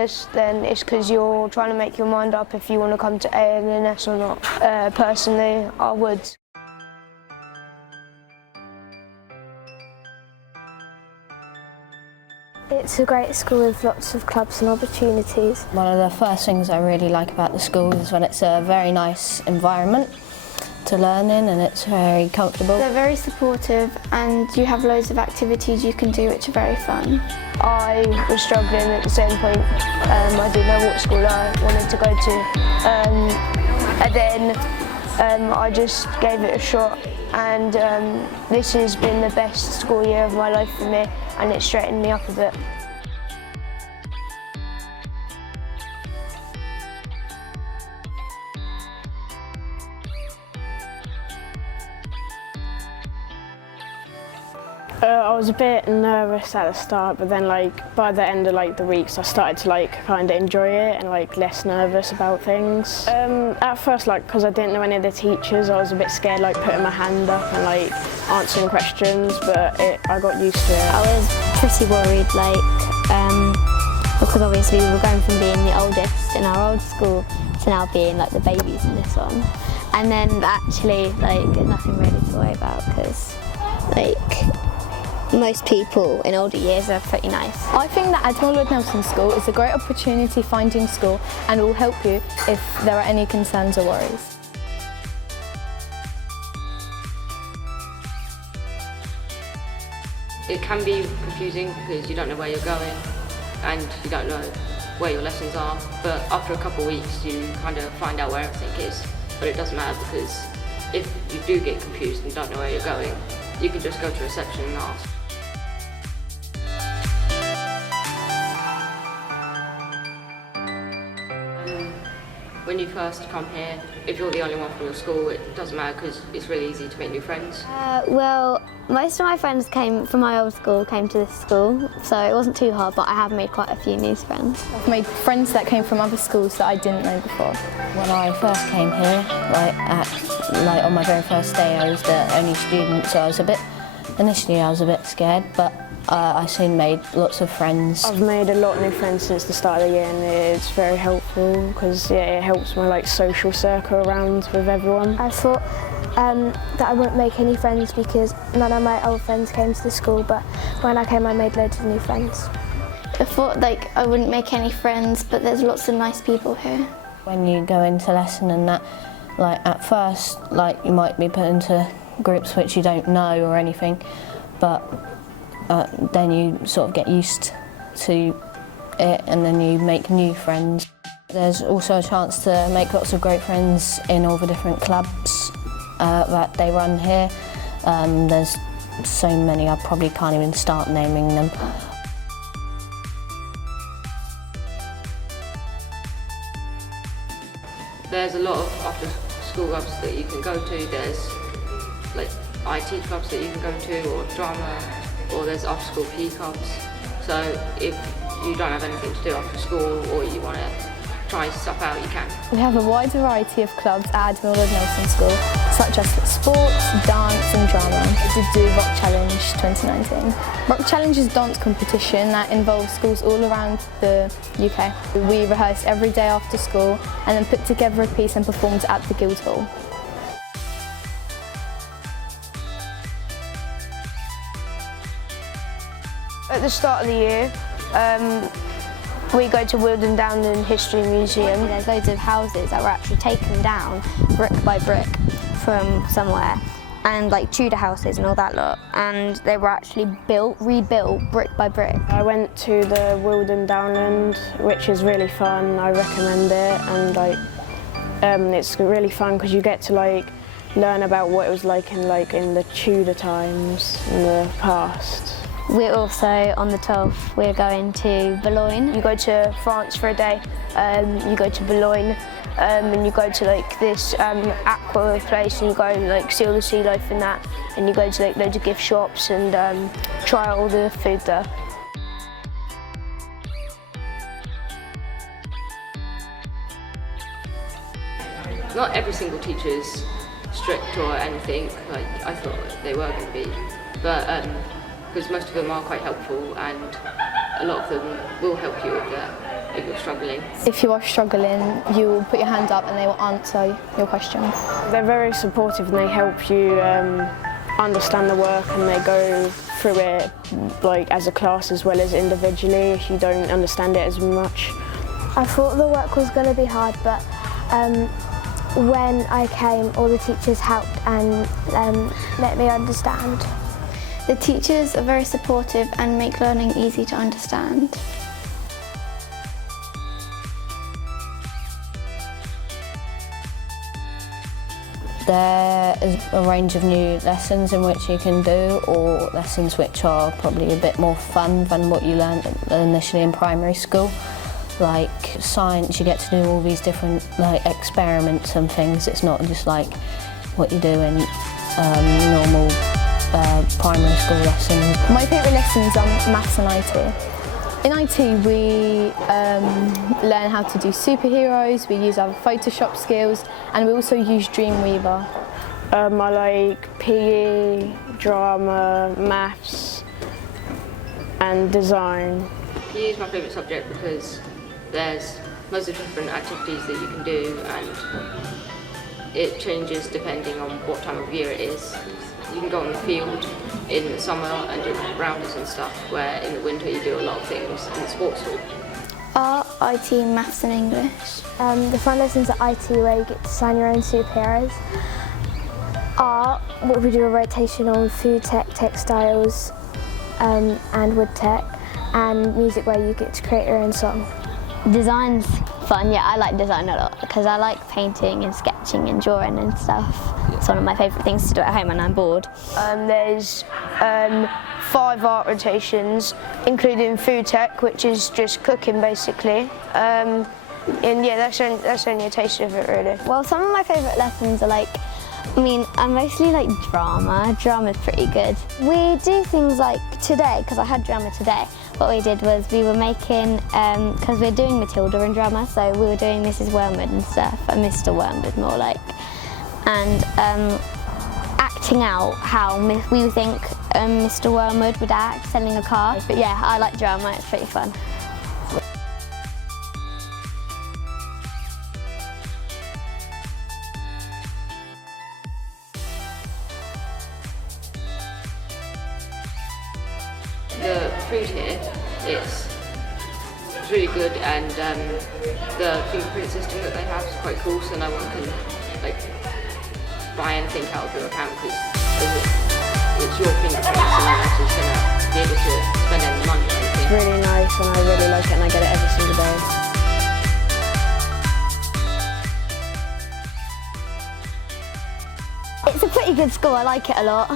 English, then it's because you're trying to make your mind up if you want to come to ALNS or not. Personally, I would. It's a great school with lots of clubs and opportunities. One of the first things I really like about the school is when it's a very nice environment to learn in, and it's very comfortable. They're very supportive and you have loads of activities you can do which are very fun. I was struggling at the same point. I didn't know what school I wanted to go to. And then I just gave it a shot, and this has been the best school year of my life for me, and it straightened me up a bit. I was a bit nervous at the start, but then by the end of the weeks I started to kind of enjoy it and less nervous about things. At first, because I didn't know any of the teachers, I was a bit scared putting my hand up and answering questions, but I got used to it. I was pretty worried because obviously we were going from being the oldest in our old school to now being the babies in this one. And then actually there's nothing really to worry about because most people in older years are pretty nice. I think that Admiral Lord Nelson School is a great opportunity finding school and will help you if there are any concerns or worries. It can be confusing because you don't know where you're going and you don't know where your lessons are, but after a couple of weeks you kind of find out where everything is. But it doesn't matter because if you do get confused and don't know where you're going, you can just go to reception and ask. When you first come here, if you're the only one from your school, it doesn't matter because it's really easy to make new friends. Well, most of my friends from my old school came to this school, so it wasn't too hard, but I have made quite a few new friends. I've made friends that came from other schools that I didn't know before. When I first came here, on my very first day, I was the only student, so initially I was a bit scared, but I soon made lots of friends. I've made a lot of new friends since the start of the year, and it's very helpful because it helps my social circle around with everyone. I thought that I wouldn't make any friends because none of my old friends came to the school, but when I came I made loads of new friends. I thought I wouldn't make any friends, but there's lots of nice people here. When you go into lesson and that, at first, you might be put into groups which you don't know or anything, but then you sort of get used to it and then you make new friends. There's also a chance to make lots of great friends in all the different clubs that they run here. There's so many I probably can't even start naming them. There's a lot of after-school clubs that you can go to. There's IT clubs that you can go to, or drama, or there's after-school PE clubs. So if you don't have anything to do after school or you want to try stuff out, you can. We have a wide variety of clubs at Admiral Lord Nelson School, such as sports, dance and drama. We did do Rock Challenge 2019. Rock Challenge is a dance competition that involves schools all around the UK. We rehearsed every day after school and then put together a piece and performed at the Guildhall. At the start of the year, we go to Wealdon Downland History Museum. There's loads of houses that were actually taken down brick by brick from somewhere, and Tudor houses and all that lot, and they were actually rebuilt brick by brick. I went to the Wealdon Downland, which is really fun. I recommend it, and it's really fun because you get to learn about what it was in the Tudor times in the past. We're also on the 12th, we're going to Boulogne. You go to France for a day, you go to Boulogne, and you go to this aqua place, and you go see all the sea life and that, and you go to loads of gift shops and try all the food there. Not every single teacher's strict or anything, I thought they were going to be, but because most of them are quite helpful and a lot of them will help you if you're struggling. If you are struggling, you will put your hand up and they will answer your question. They're very supportive and they help you understand the work, and they go through it like as a class as well as individually if you don't understand it as much. I thought the work was going to be hard, but when I came, all the teachers helped and let me understand. The teachers are very supportive and make learning easy to understand. There is a range of new lessons in which you can do, or lessons which are probably a bit more fun than what you learned initially in primary school. Like science, you get to do all these different like experiments and things. It's not just like what you do in normal primary school lessons. My favourite lessons are maths and IT. In IT we learn how to do superheroes, we use our Photoshop skills, and we also use Dreamweaver. I like PE, drama, maths and design. PE is my favourite subject because there's loads of different activities that you can do, and it changes depending on what time of year it is. You can go on the field in the summer and do rounders and stuff, where in the winter you do a lot of things in the sports hall. Art, IT, maths and English. The fun lessons at IT where you get to design your own superheroes. Art, what we do a rotation on food tech, textiles and wood tech, and music where you get to create your own song. Design's fun, yeah, I like design a lot because I like painting and sketching and drawing and stuff. It's one of my favourite things to do at home when I'm bored. There's 5 art rotations, including food tech, which is just cooking basically. And yeah, that's only a taste of it really. Well, some of my favourite lessons are like, I mostly like drama. Drama's pretty good. We do things like today, because I had drama today, what we did was we were making, because we're doing Matilda in drama, so we were doing Mrs. Wormwood and stuff, and Mr. Wormwood more like, and acting out how we think Mr. Wormwood would act, selling a car. But yeah, I like drama, it's pretty fun. The food here, it's really good, and the fingerprint system that they have is quite cool, so no one can like buy anything out of your account because it's your fingerprints and no one else is going to be able to spend any money or anything. It's really nice and I really like it, and I get it every single day. It's a pretty good school, I like it a lot.